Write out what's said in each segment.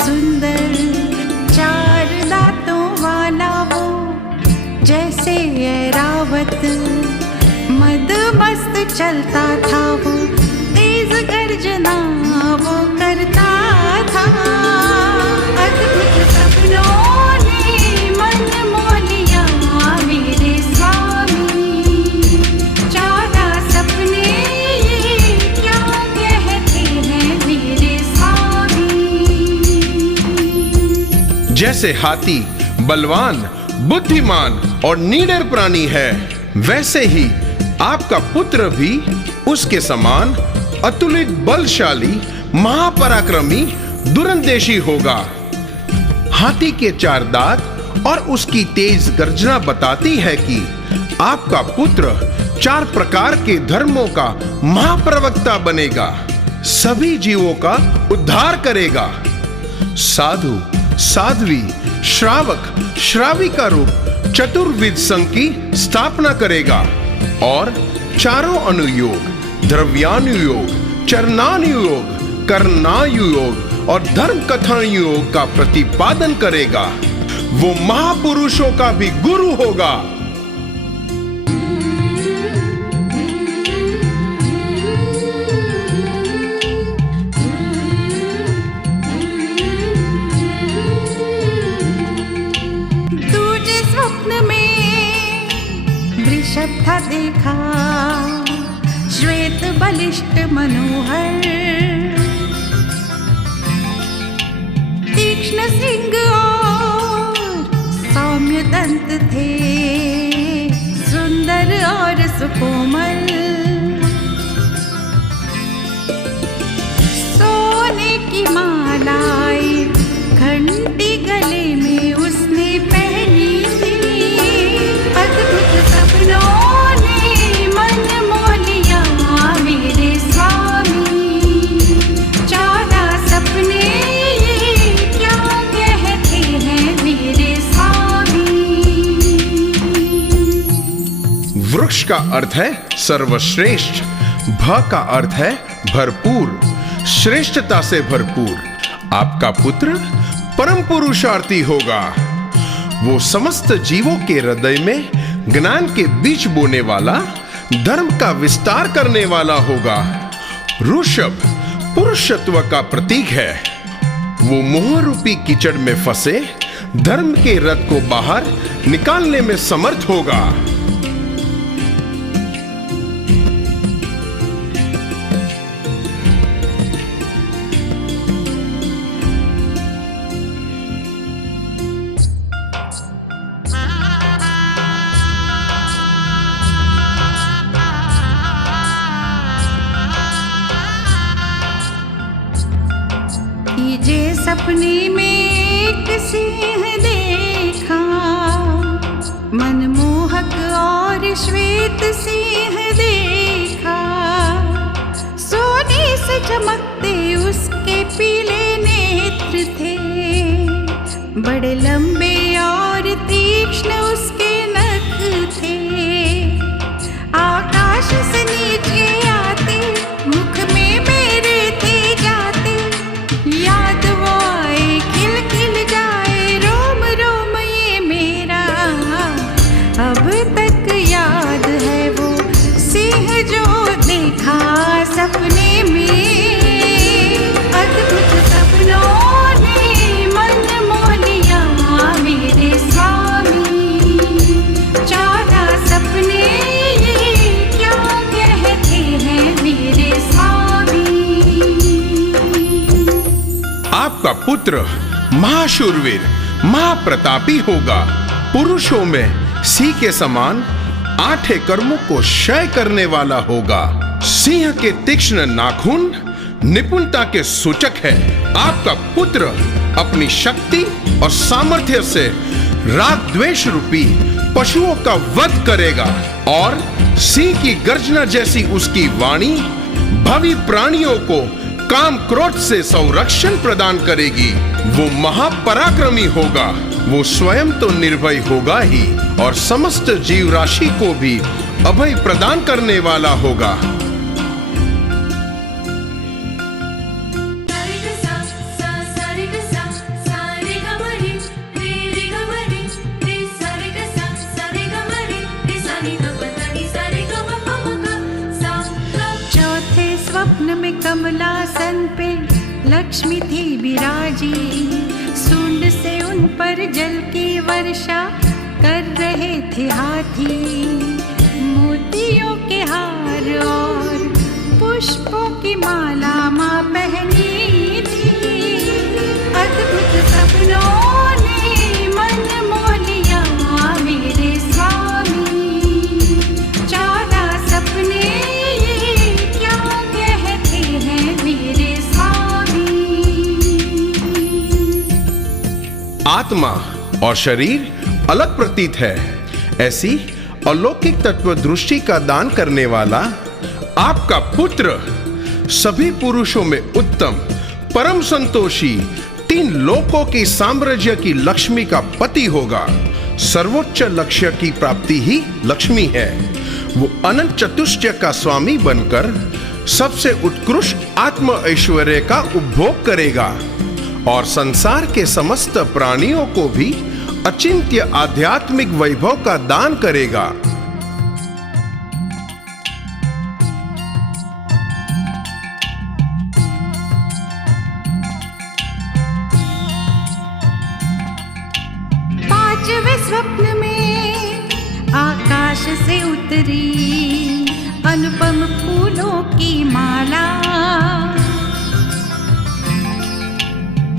सुंदर चार दांतों वाला वो, जैसे ऐरावत मद मस्त चलता था वो, तेज गर्जना वो करता था। अद्भुत सपनों ने मन मोह लिया मेरे स्वामी, 14 सपने ये क्या कहते हैं मेरे स्वामी। जैसे हाथी बलवान, बुद्धिमान और निडर प्राणी है, वैसे ही आपका पुत्र भी उसके समान अतुलित बलशाली, महापराक्रमी, दुरंदेशी होगा। हाथी के 4 दांत और उसकी तेज गर्जना बताती है कि आपका पुत्र 4 प्रकार के धर्मों का महाप्रवक्ता बनेगा, सभी जीवों का उद्धार करेगा। साधु, साध्वी, श्रावक, श्राविका रूप चतुर्विध संघ की स्थापना करेगा और चारों अनुयोग, द्रव्यानुयोग, चरणानुयोग, कर्णानुयोग और धर्म कथानुयोग का प्रतिपादन करेगा। वो महापुरुषों का भी गुरु होगा। तुझे स्वप्न में वृषभ था देखा, श्वेत बलिष्ठ मनोहर, तीक्ष्ण सिंह और सौम्य दंत थे, सुंदर और सुकोमल। सोने की मालाएं घंटी गले में उसने पहनी थी। अद्भुत सपनों ने मन मोह लिया मेरे स्वामी, 14 सपने ये क्या कहते हैं मेरे स्वामी। वृक्ष का अर्थ है सर्वश्रेष्ठ, भ का अर्थ है भरपूर, श्रेष्ठता से भरपूर। आपका पुत्र परम पुरुषार्थी होगा। वो समस्त जीवों के हृदय में ज्ञान के बीज बोने वाला, धर्म का विस्तार करने वाला होगा। ऋषभ पुरुषत्व का प्रतीक है। वो मोह रूपी कीचड़ में फंसे धर्म के रथ को बाहर निकालने में समर्थ होगा। कीजे सपने में एक सिंह देखा, मनमोहक और श्वेत सिंह देखा, सोने से चमकते उसके पीले नेत्र थे, बड़े लंबे और तीक्ष्ण उसके नख थे। आकाश से नीचे आते मुख में मेरे थे जाते, याद वो आए खिल खिल जाए रोम रोम ये मेरा। अब तक याद है वो सिंह जो देखा सपने में। अद्भुत सपनों ने मन मोह लिया मेरे स्वामी, 14 सपने ये क्या कहते हैं मेरे स्वामी। आपका पुत्र महाशूरवीर, महाप्रतापी होगा। पुरुषों में सिंह के समान 8 कर्मों को क्षय करने वाला होगा। सिंह के तीक्ष्ण नाखून निपुणता के सूचक है। आपका पुत्र अपनी शक्ति और सामर्थ्य से राग द्वेष रूपी पशुओं का वध करेगा और सिंह की गर्जना जैसी उसकी वाणी भावी प्राणियों को काम क्रोध से संरक्षण प्रदान करेगी। वो महापराक्रमी होगा। वो स्वयं तो निर्भय होगा ही और समस्त जीव राशि को भी अभय प्रदान करने वाला होगा। लक्ष्मी थी विराजी, सूंड से उन पर जल की वर्षा कर रहे थे हाथी। मोतियों के हार और पुष्पों की माला माँ पहनी थी। अद्भुत सपनों ने मन मोह लिया मेरे स्वामी। 14 सपने ये क्या कहते हैं मेरे स्वामी। आत्मा और शरीर अलग प्रतीत है, ऐसी अलौकिक तत्व दृष्टि का दान करने वाला आपका पुत्र सभी पुरुषों में उत्तम, परम संतोषी, 3 लोकों की साम्राज्य की लक्ष्मी का पति होगा। सर्वोच्च लक्ष्य की प्राप्ति ही लक्ष्मी है। वो अनंत चतुष्टय का स्वामी बनकर सबसे उत्कृष्ट आत्म ऐश्वर्य का उपभोग करेगा और संसार के समस्त प्राणियों को भी अचिंत्य आध्यात्मिक वैभव का दान करेगा। पांचवें स्वप्न में आकाश से उतरी अनुपम फूलों की माला।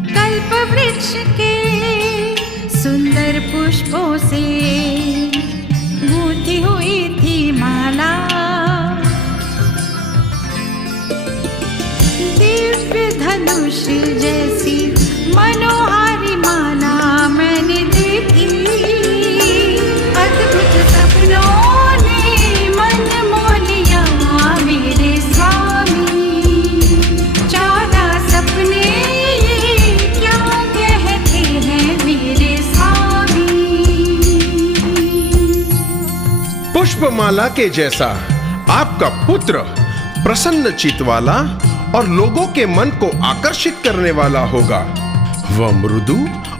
कल्प वृक्ष के सुंदर पुष्पों से गूंथी हुई थी माला। दिव्य धनुष जैसी मनोहारी माला मैंने देखी। अद्भुत सपनों ने मन मोह लिया मेरे स्वामी। 14 सपने ये क्या कहते हैं मेरे स्वामी। पुष्पमाला के जैसा आपका पुत्र प्रसन्न चित्त वाला और लोगों के मन को आकर्षित करने वाला होगा। वह मृदु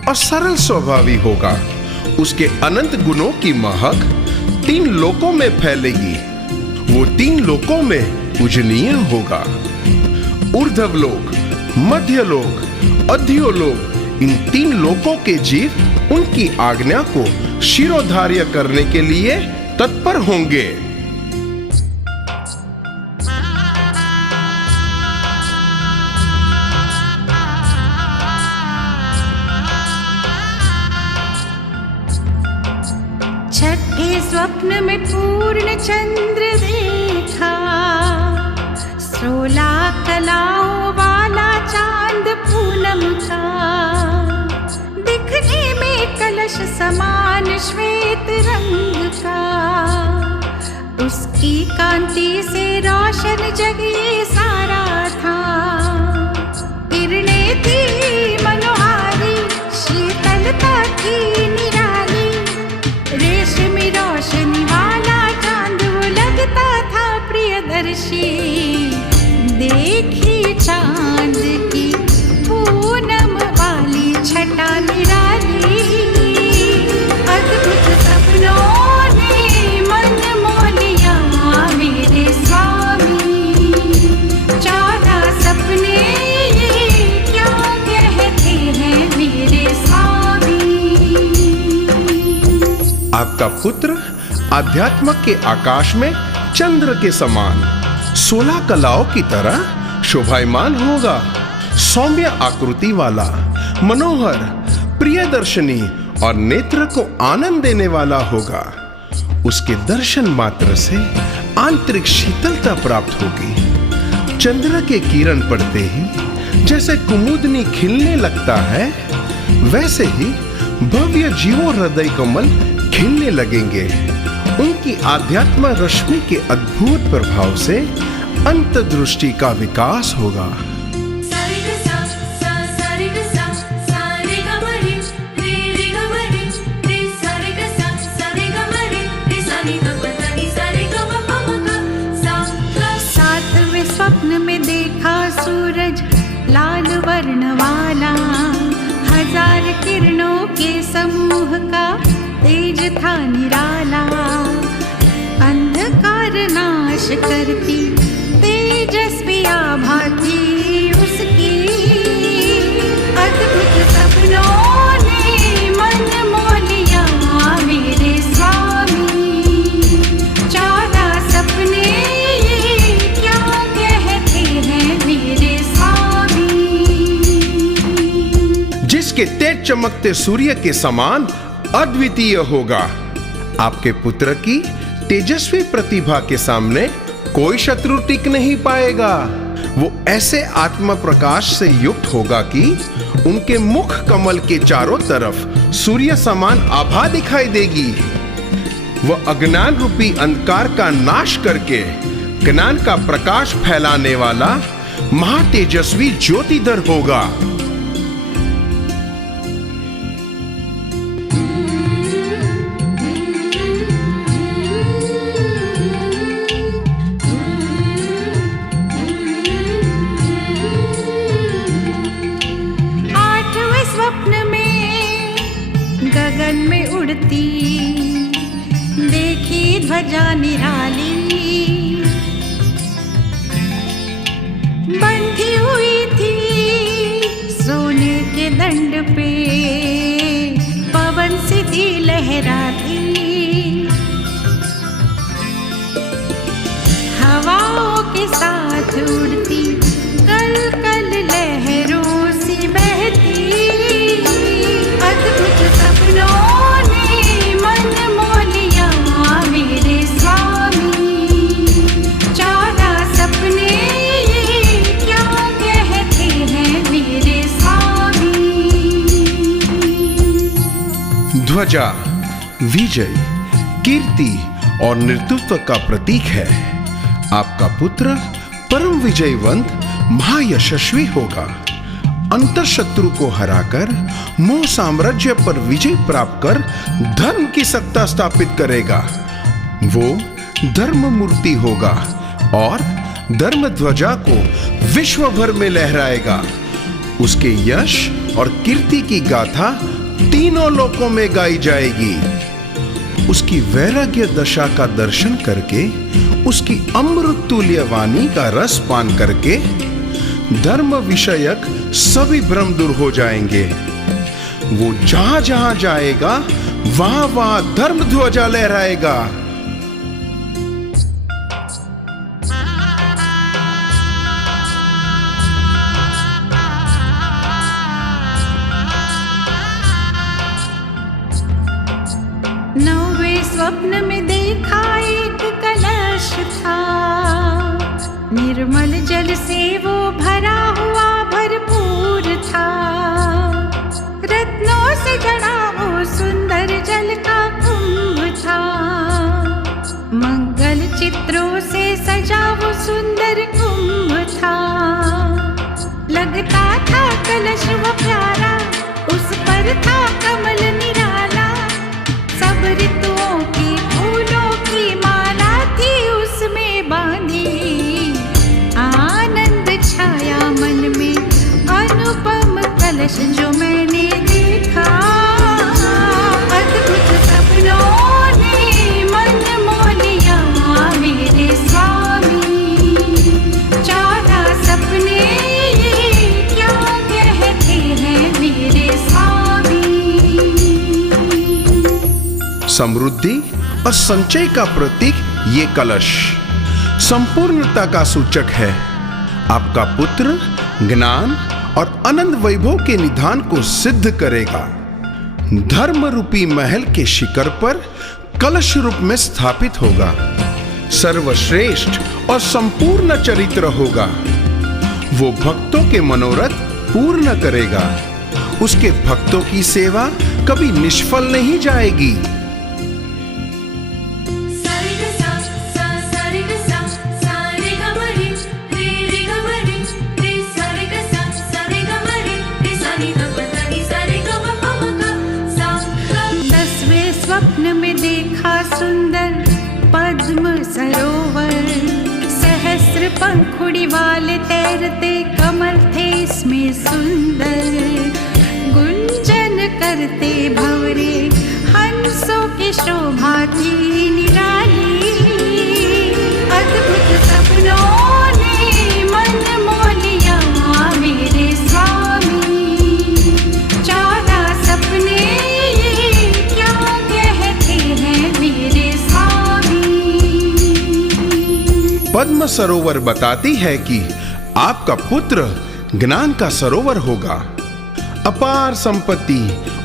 और सरल स्वभावी होगा। उसके अनंत गुणों की महक 3 लोकों में फैलेगी। वो 3 लोकों में पूजनीय होगा। ऊर्ध्व लोक, मध्य लोक, अध्यो लोक, इन 3 लोकों के जीव उनकी आज्ञा को शिरोधार्य करने के लिए तत्पर होंगे। छठे स्वप्न में पूर्ण चंद्र देखा। 16 कलाओं वाला चांद पूनम का। दिखने में कलश समान श्वेत रंग का। उसकी कांति से रोशन जग ये सारा था। किरणें थी मनोहारी, शीतलता थी निराली। रेशमी रोशनी वाला चांद वो लगता था प्रियदर्शी। देखी चांद की पूनम वाली छटा निराली। अद्भुत सपनों ने मन मोह लिया मेरे स्वामी। 14 सपने ये क्या कहते हैं मेरे स्वामी। आपका पुत्र आध्यात्म के आकाश में चंद्र के समान 16 कलाओं की तरह शोभायमान होगा। सौम्य आकृति वाला, मनोहर, प्रियदर्शनी और नेत्र को आनंद देने वाला होगा। उसके दर्शन मात्र से आंतरिक शीतलता प्राप्त होगी। चंद्र के किरण पड़ते ही जैसे कुमुदनी खिलने लगता है, वैसे ही भव्य जीवो हृदय कमल खिलने लगेंगे। उनकी आध्यात्म रश्मि के अद्भुत प्रभाव से अंतर्दृष्टि का विकास होगा। सातवें स्वप्न में देखा सूरज लाल वर्ण वाला। 1000 किरणों के समूह का तेज था निराला। अंधकार नाश करती तेजस्वी आभा थी उसकी। उसके तेज चमकते सूर्य के समान अद्वितीय होगा। आपके पुत्र की तेजस्वी प्रतिभा के सामने कोई शत्रु टिक नहीं पाएगा। वो ऐसे आत्म प्रकाश से युक्त होगा कि उनके मुख कमल के चारों तरफ सूर्य समान आभा दिखाई देगी। वह अज्ञान रूपी अंधकार का नाश करके ज्ञान का प्रकाश फैलाने वाला महातेजस्वी ज्योतिधर होगा। गगन में उड़ती देखी ध्वजा निराली, बंधी हुई थी सोने के दंड पे, पवन सी थी लहराती। हवाओं के साथ उड़ती कल कल लहरों सी बहती, अद्भुत सपनों ने मन मोह लिया मेरे स्वामी। 14 सपने ये क्या कहते हैं मेरे स्वामी। ध्वजा विजय, कीर्ति और नेतृत्व का प्रतीक है। आपका पुत्र परम विजयवंत महायशस्वी होगा। अंतर शत्रु को हराकर मोह साम्राज्य पर विजय प्राप्त कर धर्म की सत्ता स्थापित करेगा। वो धर्म मूर्ति होगा और धर्म ध्वजा को विश्व भर में लहराएगा। उसके यश और कीर्ति की गाथा तीनों लोकों में गाई जाएगी। उसकी वैराग्य दशा का दर्शन करके, उसकी अमृत तुल्य वाणी का रस पान करके धर्म विषयक सभी भ्रम दूर हो जाएंगे। वो जहां जहां जाएगा वहां वहां धर्म ध्वजा लहराएगा। नौवें स्वप्न में देखा एक कलश था, निर्मल जल से वो भरा हुआ भरपूर था। रत्नों से जड़ा वो सुंदर जल का कुंभ था, मंगल चित्रों से सजा वो सुंदर कुंभ था। लगता था कलश वो प्यारा, उस पर था कमल निराला। सब ऋतुओं की फूलों की माला थी उसमें बांधी, आनंद छाया मन में अनुपम कलश जो मैंने देखा। अद्भुत सपनों ने मन मोह लिया मेरे स्वामी। 14 सपने ये क्या कहते हैं मेरे स्वामी। समृद्धि और संचय का प्रतीक ये कलश संपूर्णता का सूचक है। आपका पुत्र ज्ञान और अनंत वैभव के निधान को सिद्ध करेगा। धर्म रूपी महल के शिखर पर कलश रूप में स्थापित होगा। सर्वश्रेष्ठ और संपूर्ण चरित्र होगा। वो भक्तों के मनोरथ पूर्ण करेगा। उसके भक्तों की सेवा कभी निष्फल नहीं जाएगी। स्वप्न में देखा सुंदर पद्म सरोवर, सहस्र पंखुड़ी वाले तैरते कमल थे इसमें सुंदर। गुंजन करते भंवरे हंसों की शोभा थी निराली। अद्भुत सपनों ने मन मोह लिया मेरे स्वामी। 14 सपने पद्म सरोवर बताती है कि आपका पुत्र ज्ञान का सरोवर होगा। अपार संपत्ति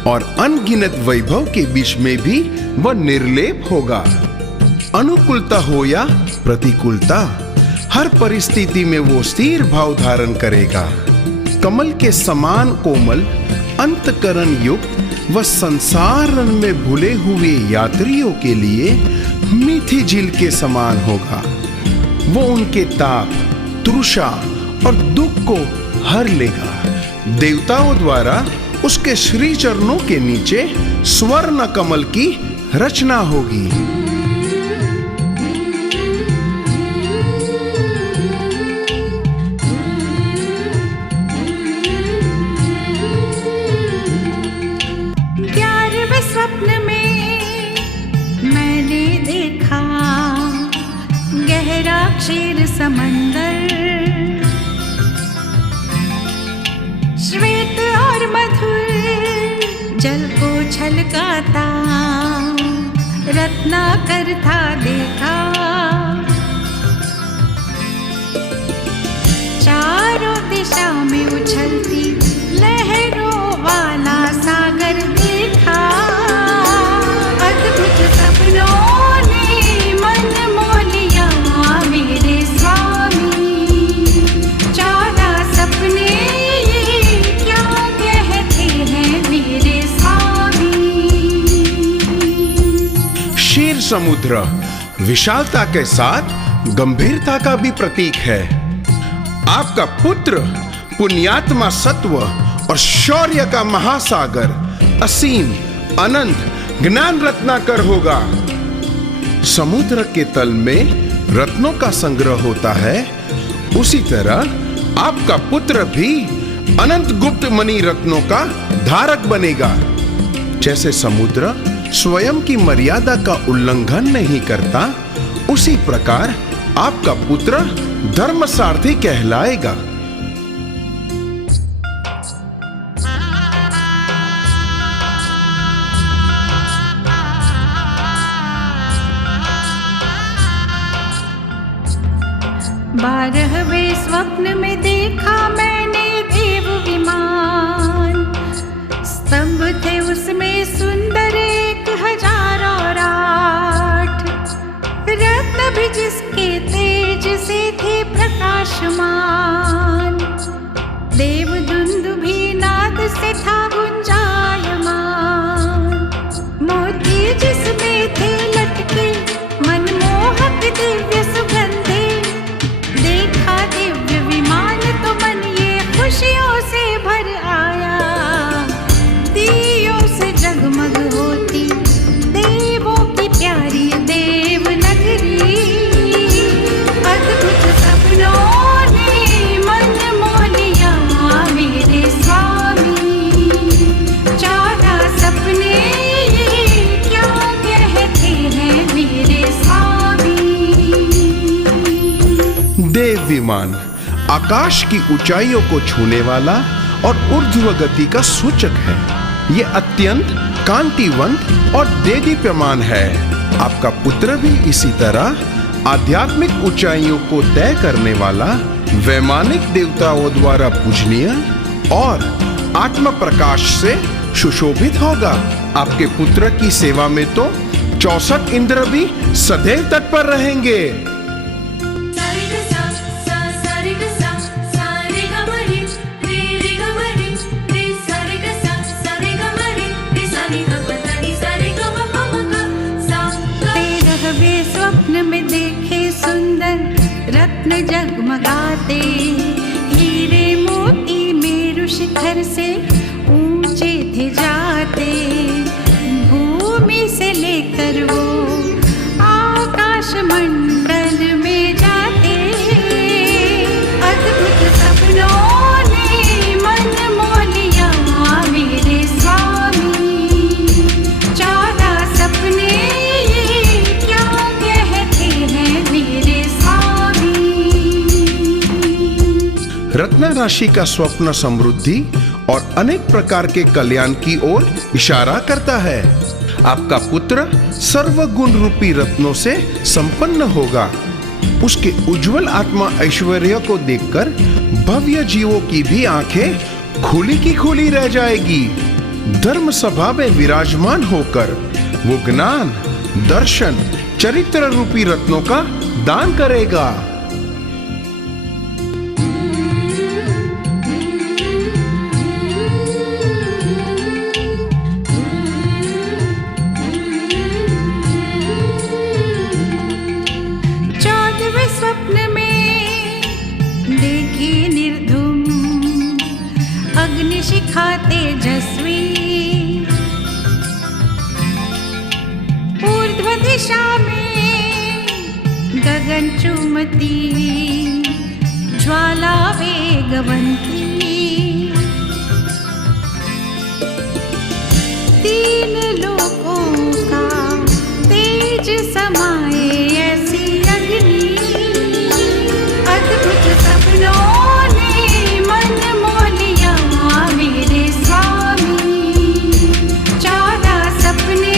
और अनगिनत वैभव के बीच में भी वह निर्लेप होगा। अनुकूलता हो या प्रतिकूलता, हर परिस्थिति में वो स्थिर भाव धारण करेगा। कमल के समान कोमल, अंतकरण युक्त व संसार में भूले हुए यात्रियों के लिए मीठी झील के समान होगा। वो उनके ताप, तृषा और दुख को हर लेगा। देवताओं द्वारा उसके श्री चरणों के नीचे स्वर्ण कमल की रचना होगी। स्वप्न में मैंने देखा गहरा क्षीर समंदर, श्वेत और मधुर जल को छलकाता रत्नाकर था देखा। चारों दिशा में उछलती लहरों वाला सागर देखा। अद्भुत सपनों ने मन मोह लिया मेरे स्वामी। 14 सपने ये क्या कहते हैं मेरे स्वामी। क्षीर समुद्र विशालता के साथ गंभीरता का भी प्रतीक है। आपका पुत्र पुण्यात्मा सत्व और शौर्य का महासागर, असीम अनंत ज्ञान रत्नाकर होगा। समुद्र के तल में रत्नों का संग्रह होता है, उसी तरह आपका पुत्र भी अनंत गुप्त मणि रत्नों का धारक बनेगा। जैसे समुद्र स्वयं की मर्यादा का उल्लंघन नहीं करता, उसी प्रकार आपका पुत्र धर्मसारथी कहलाएगा। बारहवें स्वप्न में देखा मैंने देव विमान। स्तंभ थे उसमें सुंदर 1000 और 8। रत्न भी जिसके तेज से थे प्रकाशमान। देव दुंदुभी नाद से था गुंजायमान। मोती जिसमें थे लटके मनमोहक दिव्य सुगंधे। देखा दिव्य विमान तो मन ये खुशियों से भर आया। दियों से जगमग होती देवों की प्यारी देव नगरी। अद्भुत सपनों ने मन मोह लिया मेरे स्वामी। 14 सपने ये क्या कहते हैं मेरे स्वामी। देव विमान आकाश की ऊंचाइयों को छूने वाला और ऊर्ध्व गति का सूचक है। ये अत्यंत कांतिवंत और देदीप्यमान है। आपका पुत्र भी इसी तरह आध्यात्मिक ऊंचाइयों को तय करने वाला, वैमानिक देवताओं द्वारा पूजनीय और आत्म प्रकाश से सुशोभित होगा। आपके पुत्र की सेवा में तो 64 इंद्र भी सदैव तत्पर रहेंगे। स्वप्न में देखे सुंदर रत्न जगमगाते। हीरे मोती मेरु शिखर से ऊंचे थे जाते। भूमि से लेकर वो आकाश मंडल में जाते। अद्भुत सपनों ने मन मोह लिया मेरे स्वामी। 14 सपने रत्न राशि का स्वप्न समृद्धि और अनेक प्रकार के कल्याण की ओर इशारा करता है। आपका पुत्र सर्वगुण रूपी रत्नों से संपन्न होगा। उसके उज्जवल आत्मा ऐश्वर्य को देखकर भव्य जीवों की भी आंखें खुली की खुली रह जाएगी। धर्म सभा में विराजमान होकर वो ज्ञान, दर्शन, चरित्र रूपी रत्नों का दान करेगा। स्वप्न में देखी निर्धुम अग्निशिखा तेजस्वी, ऊर्ध्व दिशा में गगन चुमती ज्वाला वेगवंती। तीन लोकों का तेज समाए ऐसी अग्नि, अद्भुत सपनों ने मन मोह लिया मेरे स्वामी। 14 सपने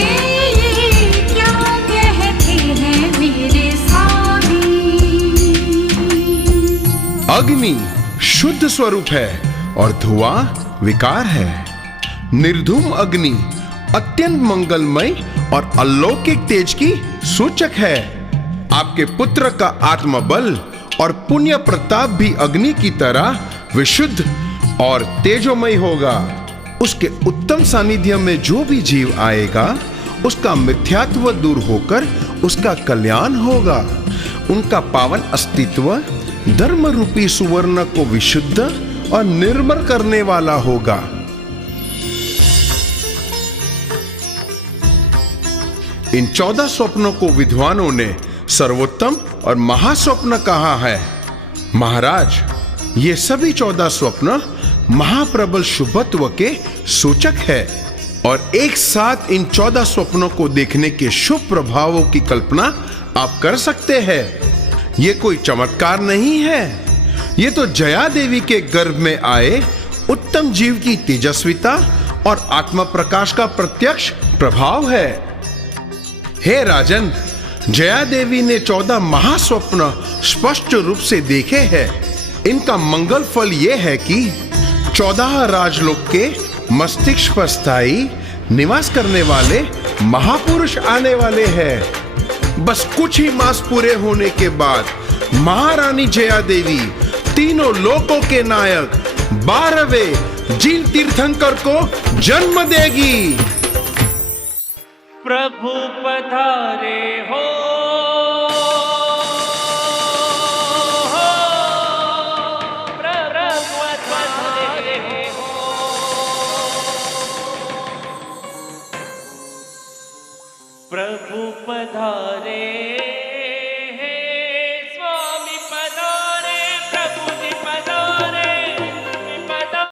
ये क्या कहते हैं मेरे स्वामी। अग्नि शुद्ध स्वरूप है और धुआं विकार है। निर्धूम अग्नि अत्यंत मंगलमय और अलौकिक तेज की सूचक है। आपके पुत्र का आत्मबल और पुण्य प्रताप भी अग्नि की तरह विशुद्ध और तेजोमय होगा। उसके उत्तम सानिध्य में जो भी जीव आएगा उसका मिथ्यात्व दूर होकर उसका कल्याण होगा। उनका पावन अस्तित्व धर्म रूपी सुवर्ण को विशुद्ध और निर्मल करने वाला होगा। इन 14 स्वप्नों को विद्वानों ने सर्वोत्तम और महास्वप्न कहा है। महाराज, ये सभी 14 स्वप्न महाप्रबल शुभत्व के सूचक है और एक साथ इन 14 स्वप्नों को देखने के शुभ प्रभावों की कल्पना आप कर सकते हैं। ये कोई चमत्कार नहीं है, ये तो जया देवी के गर्भ में आए उत्तम जीव की तेजस्विता और आत्म प्रकाश का प्रत्यक्ष प्रभाव है। हे राजन, जया देवी ने 14 महास्वप्न स्पष्ट रूप से देखे हैं। इनका मंगल फल यह है कि 14 राजलोक के मस्तिष्क पर स्थायी निवास करने वाले महापुरुष आने वाले हैं। बस कुछ ही मास पूरे होने के बाद महारानी जया देवी तीनों लोकों के नायक 12वें जीन तीर्थंकर को जन्म देगी। प्रभु पधारे हो, प्रभु पधारे हो, प्रभु पधारे।